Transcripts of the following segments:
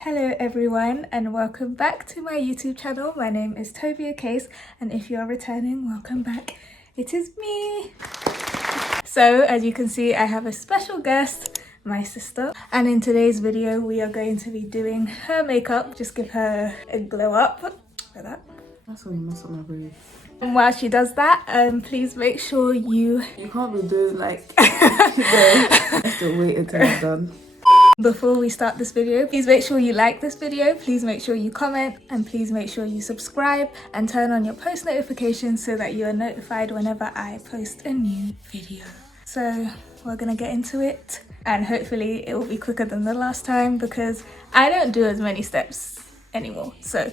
Hello everyone and welcome back to my YouTube channel. My name is tobiokes and if you are returning, welcome back. It is me. So as you can see, I have a special guest, my sister, and in today's video we are going to be doing her makeup, just give her a glow up like that. That's when you mess up my braids. And while she does that, please make sure you can't be doing like I still wait until it's done. Before we start this video, please make sure you like this video, please make sure you comment, and please make sure you subscribe and turn on your post notifications so that you are notified whenever I post a new video. So we're gonna get into it, and hopefully it will be quicker than the last time because I don't do as many steps anymore. So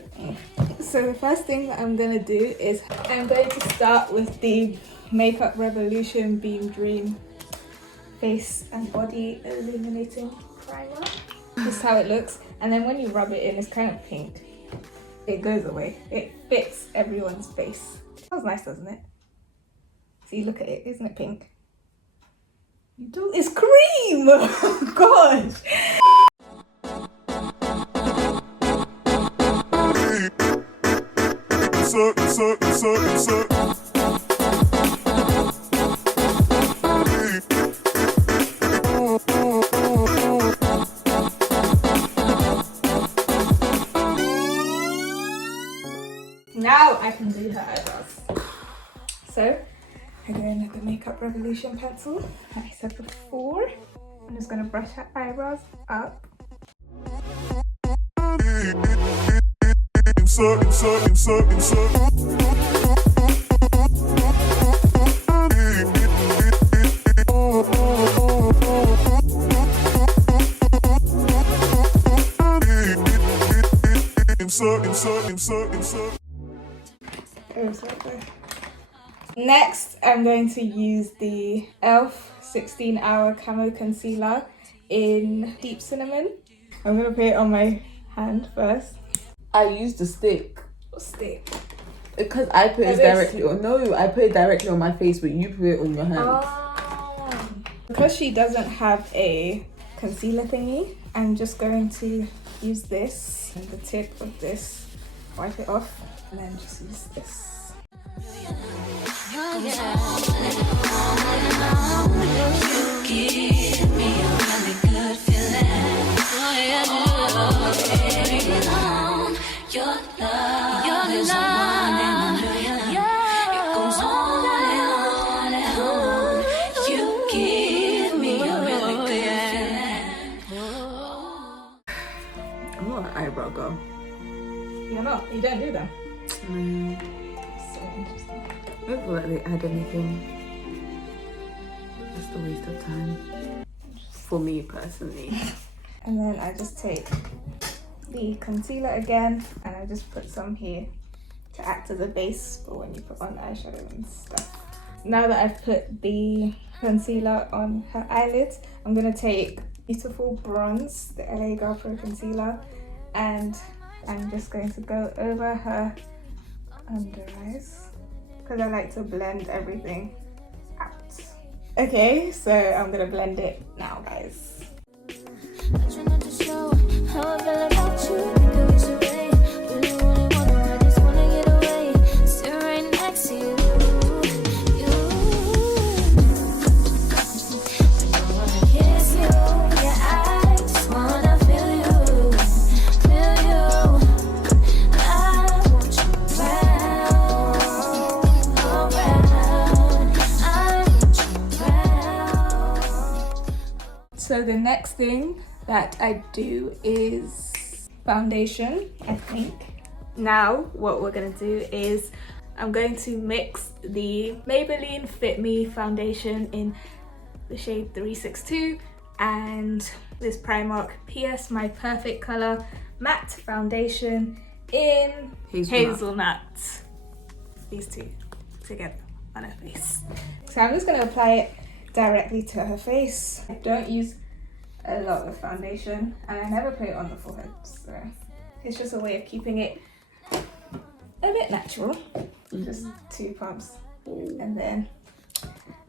the first thing that I'm gonna do is I'm going to start with the Makeup Revolution Beam Dream Face and Body Illuminating Primer. This is how it looks, and then when you rub it in, it's kind of pink. It goes away. It fits everyone's face. Smells nice, doesn't it? See, look at it. Isn't it pink? You do. It's cream. Gosh. Now I can do her eyebrows. So I go in with the Makeup Revolution pencil, like I said before. I'm just gonna brush her eyebrows up. Next, I'm going to use the e.l.f. 16-hour Camo Concealer in Deep Cinnamon. I'm going to put it on my hand first. I used the stick. What stick? Because I put it directly on. No, I put it directly on my face, but you put it on your hand. Oh. Because she doesn't have a concealer thingy, I'm just going to use this and the tip of this, wipe it off, and then just use this. I'm not an eyebrow girl. You're not? You don't do them? No. So interesting. I don't feel like they add anything. Just a waste of time. For me personally. And then I just take the concealer again and I just put some here to act as a base for when you put on eyeshadow and stuff. Now that I've put the concealer on her eyelids, I'm going to take Beautiful Bronze, the LA Girl Pro Concealer, and I'm just going to go over her under eyes because I like to blend everything out. Okay, so I'm gonna blend it now, guys. So the next thing that I do is foundation, I think. Now what we're gonna do is I'm going to mix the Maybelline Fit Me foundation in the shade 362 and this Primark PS My Perfect Color matte foundation in Hazelnut. These two together on her face. So I'm just gonna apply it directly to her face. I don't use a lot of foundation and I never put it on the forehead, so it's just a way of keeping it a bit natural. Just 2 pumps and then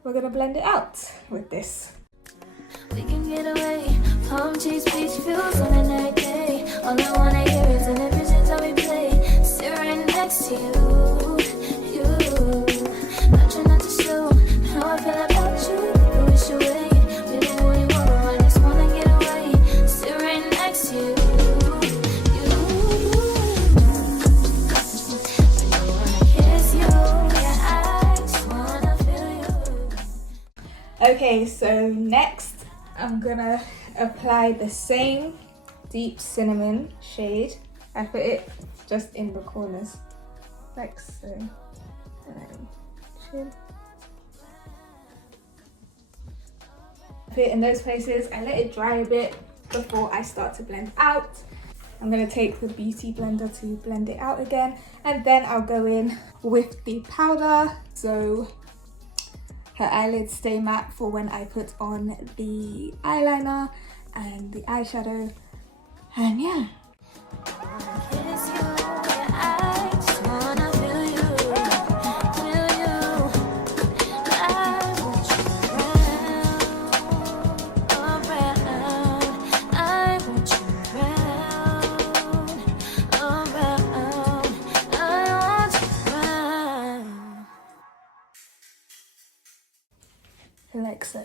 we're gonna blend it out with this. We can get away, palm trees, beach views on an every day. All I wanna hear is an visions that we play. Sit right next to you, not trying not to show how I feel about you. You wish away, we don't want you over. I just wanna get away, sit right next to you. Okay, so next I'm gonna apply the same deep cinnamon shade. I put it just in the corners, like so. And then chin. Put it in those places. I let it dry a bit before I start to blend out. I'm gonna take the beauty blender to blend it out again, and then I'll go in with the powder so her eyelids stay matte for when I put on the eyeliner and the eyeshadow, and yeah. Like so.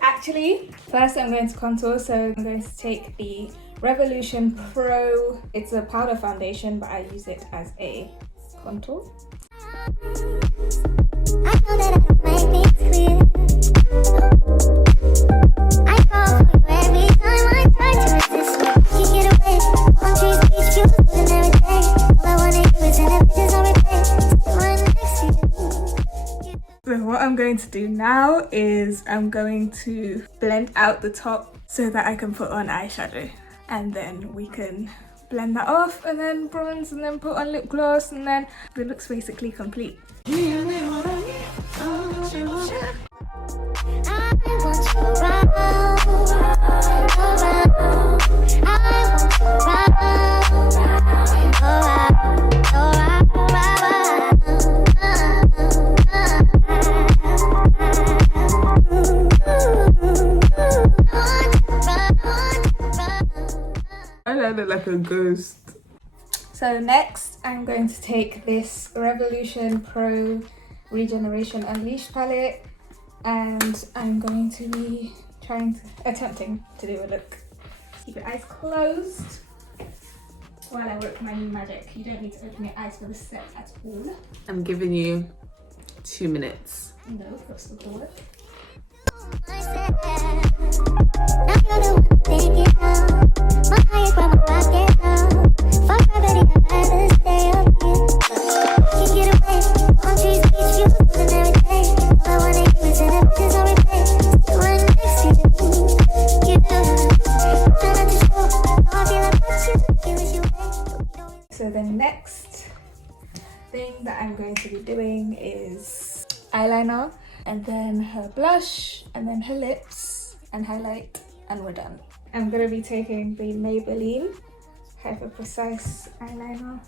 Actually, first I'm going to contour, so I'm going to take the Revolution Pro. It's a powder foundation, but I use it as a contour. I know that I make me clear. I fall for you every time I try to resist you. You get away, on trees, beach views, and every day. All I wanna do is in the pictures on replay. Right next to you. So what I'm going to do now is I'm going to blend out the top so that I can put on eyeshadow, and then we can blend that off and then bronze and then put on lip gloss, and then the look's basically complete. I want you around, I look like a ghost. So next I'm going to take this Revolution Pro Regeneration Unleashed palette, and I'm going to be attempting to do a look. Keep your eyes closed while I work my new magic. You don't need to open your eyes for this step at all. I'm giving you 2 minutes. No, that's the bullet. So the next thing that I'm going to be doing is eyeliner, and then her blush, and then her lips and highlight, and we're done. I'm going to be taking the Maybelline Hyper Precise eyeliner.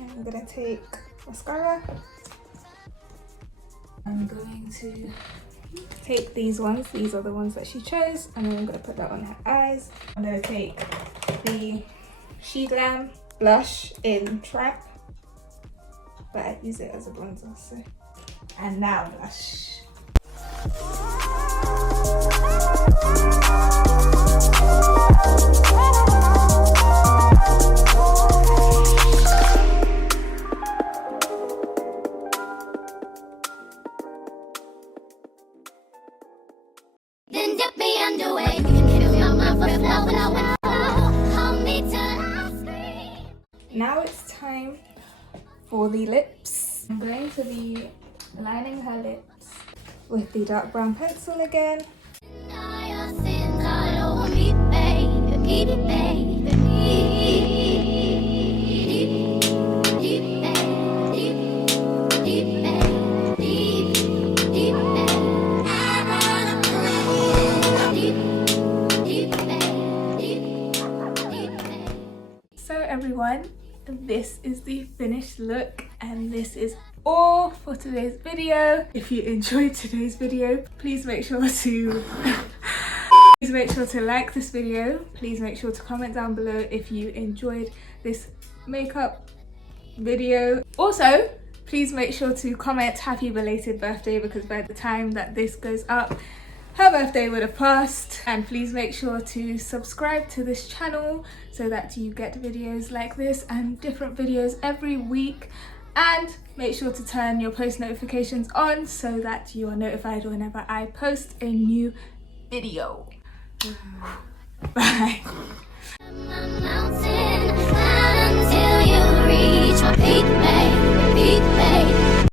I'm going to take mascara. I'm going to take these ones. These are the ones that she chose, and then I'm going to put that on her eyes. I'm going to take the She Glam blush in Trap, but I use it as a bronzer, so. And now blush. Then dip me underway. You can kill me on my first love when I went low. Hold me till I scream. Now it's time for the lips. I'm going to be lining her lips with the dark brown pencil again. All your sins all over me, baby, baby, baby. everyone, this is the finished look and this is all for today's video. If you enjoyed today's video, please make sure to please make sure to like this video. Please make sure to comment down below if you enjoyed this makeup video. Also, please make sure to comment happy belated birthday, because by the time that this goes up, her birthday would have passed. And please make sure to subscribe to this channel so that you get videos like this and different videos every week. And make sure to turn your post notifications on so that you are notified whenever I post a new video. Bye.